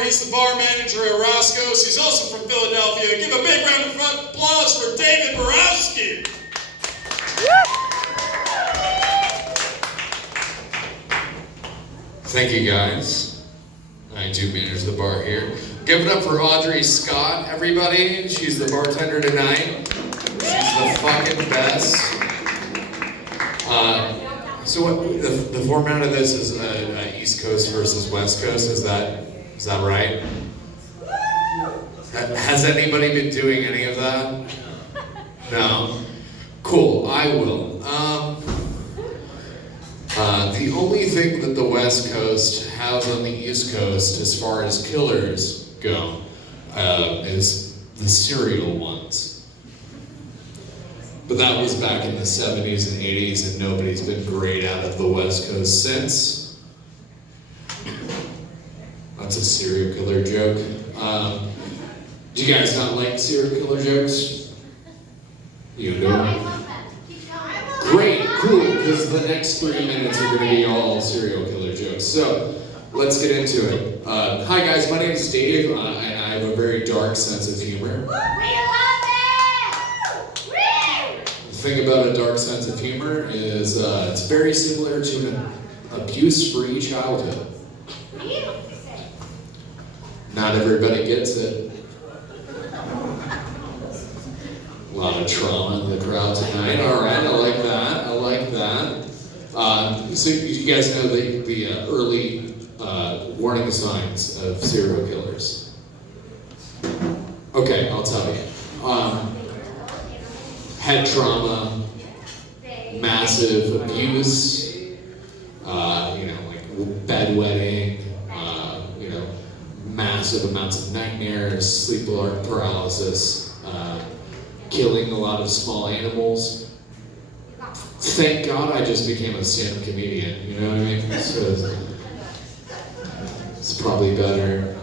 bar. He's the bar manager at Roscoe's. He's also from Philadelphia. Give a big round of applause for David Borowski. Thank you, guys. I do manage the bar here. Give it up for Audrey Scott, everybody. She's the bartender tonight. She's the fucking best. So what, the format of this is East Coast versus West Coast. Is that right? Has anybody been doing any of that? No? Cool, I will. The only thing that the West Coast has on the East Coast as far as killers go is the serial ones. But that was back in the 70s and 80s, and nobody's been great out of the West Coast since. That's a serial killer joke. Do you guys not like serial killer jokes? You know? No, I love that. Great, cool, because the next 3 minutes are going to be all serial killer jokes. So, let's get into it. Hi guys, my name is Dave, and I have a very dark sense of humor. We love it! The thing about a dark sense of humor is it's very similar to an abuse-free childhood. Not everybody gets it. A lot of trauma in the crowd tonight. All right, I like that. I like that. So you guys know the early warning signs of serial killers. Okay, I'll tell you. Head trauma, massive abuse, like bedwetting, massive amounts of nightmares, sleep paralysis, killing a lot of small animals. Thank God I just became a stand-up comedian, you know what I mean? So it's probably better.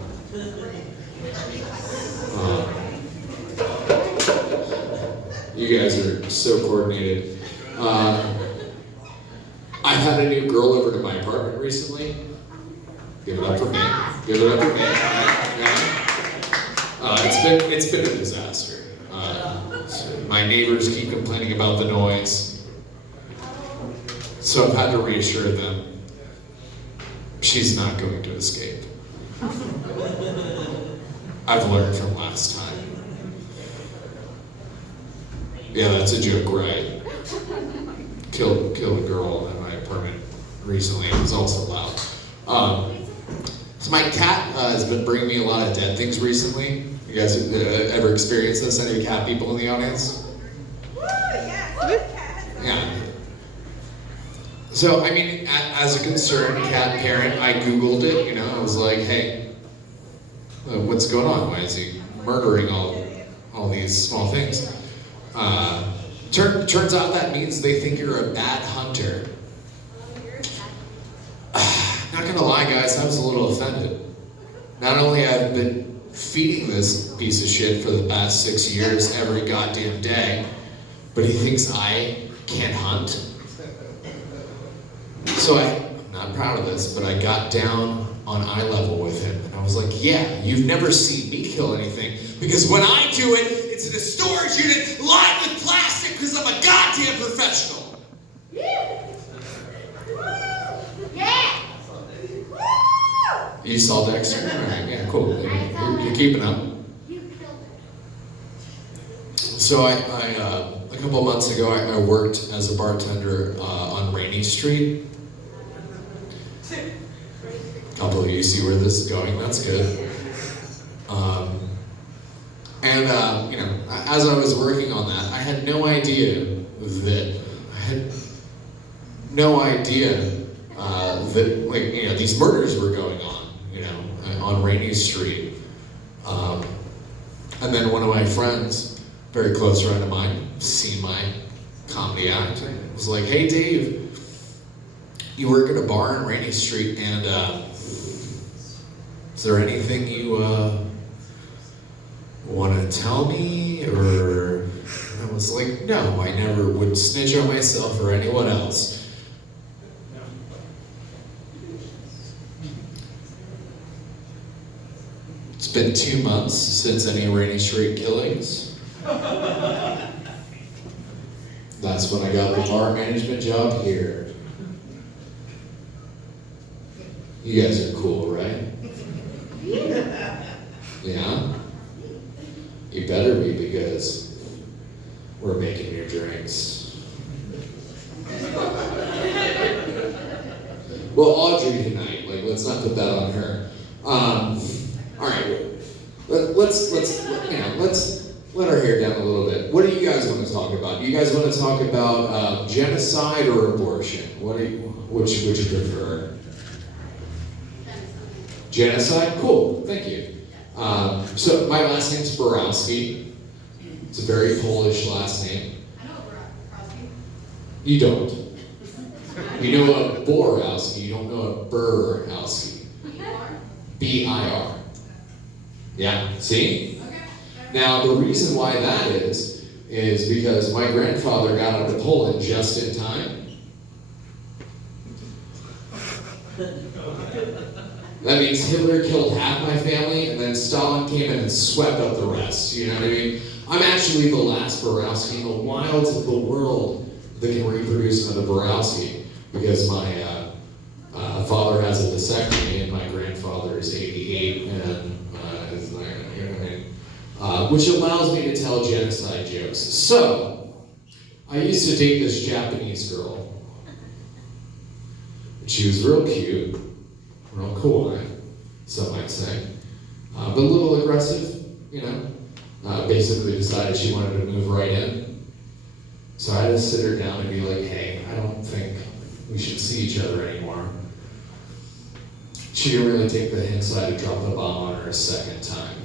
You guys are so coordinated. I had a new girl over to my apartment recently. Give it up for me. Give it up for me. Yeah. It's been a disaster. My neighbors keep complaining about the noise, so I've had to reassure them she's not going to escape. I've learned from last time. Yeah, that's a joke, right? Killed a girl in my apartment recently. It was also loud. So my cat has been bringing me a lot of dead things recently. You guys ever experienced this? Any cat people in the audience? Yeah. So, I mean, as a concerned cat parent, I Googled it, I was like, hey, what's going on? Why is he murdering all these small things? Turns out that means they think you're a bad hunter. Not gonna lie, guys, I was a little offended. Not only have I been feeding this piece of shit for the past 6 years every goddamn day, but he thinks I can't hunt. So I'm not proud of this, but I got down on eye level with him, and I was like, yeah, you've never seen me kill anything, because when I do it, it's in a storage unit lined with plastic, because I'm a goddamn professional. Yeah! You saw Dexter? All right, yeah, cool. You're keeping up. So I a couple months ago, I worked as a bartender on Rainey Street. A couple of you see where this is going, that's good. As I was working on that, I had no idea that these murders were going on Rainey Street. And then one of my friends, very close friend of mine, seen my comedy act, was like, hey Dave, you work at a bar on Rainey Street, and is there anything you want to tell me? Or I was like, no, I never would snitch on myself or anyone else. It's been 2 months since any Rainy Street killings. That's when I got the bar management job here. You guys are cool, right? Yeah? You better be, because we're making your drinks. Well, Audrey tonight, like, let's not put that on her. All right, let's let our hair down a little bit. What do you guys want to talk about? You guys want to talk about genocide or abortion? Which you prefer? Genocide? Cool, thank you. So my last name's Borowski. It's a very Polish last name. I know Borowski. You don't. You know a Borowski, you don't know a Burowski. B-I-R. Yeah, see? Okay. Now, the reason why that is because my grandfather got out of Poland just in time. That means Hitler killed half my family, and then Stalin came in and swept up the rest. You know what I mean? I'm actually the last Borowski in the wilds of the world that can reproduce another Borowski, because my father has a vasectomy, and my grandfather is 88, and is like, you know what I mean? Which allows me to tell genocide jokes. So, I used to date this Japanese girl. She was real cute. Real cool, some might say. But a little aggressive, you know. Basically decided she wanted to move right in. So I had to sit her down and be like, hey, I don't think we should see each other anymore. She didn't really take the hint, so I had to drop the bomb on her a second time.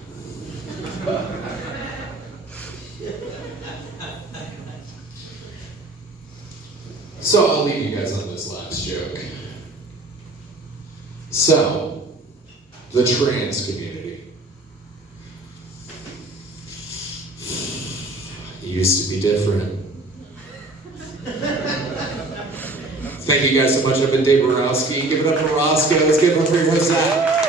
So I'll leave you guys on this last joke. So, the trans community. It used to be different. Thank you guys so much. I've been Dave Borowski. Give it up for Roscoe. Let's give it up for your host, Zach.